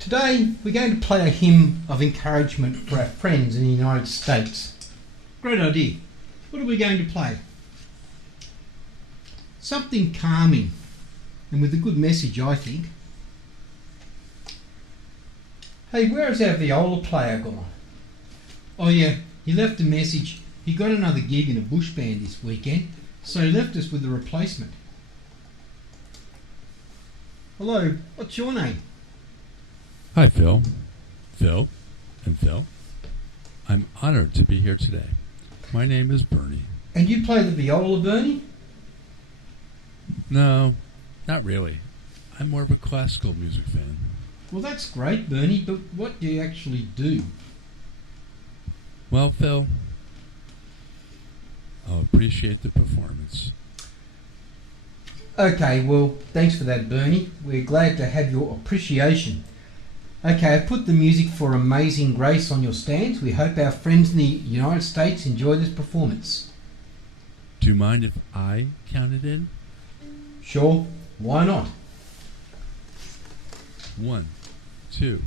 Today we're going to play a hymn of encouragement for our friends in the United States. Great idea. What are we going to play? Something calming and with a good message, I think. Hey, where is our viola player gone? Oh yeah, he left a message. He got another gig in a bush band this weekend, so he left us with a replacement. Hello, what's your name? Hi, Phil. Phil and Phil. I'm honored to be here today. My name is Bernie. And you play the viola, Bernie? No, not really. I'm more of a classical music fan. Well, that's great, Bernie, but what do you actually do? Well, Phil, I'll appreciate the performance. Okay, well, thanks for that, Bernie. We're glad to have your appreciation. Okay, I've put the music for Amazing Grace on your stands. We hope our friends in the United States enjoy this performance. Do you mind if I count it in? Sure, why not? 1, 2.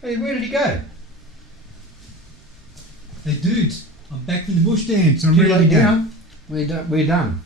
Hey, where did he go? Hey dudes, I'm back from the bush dance. I'm Too ready to late go. now. We're done.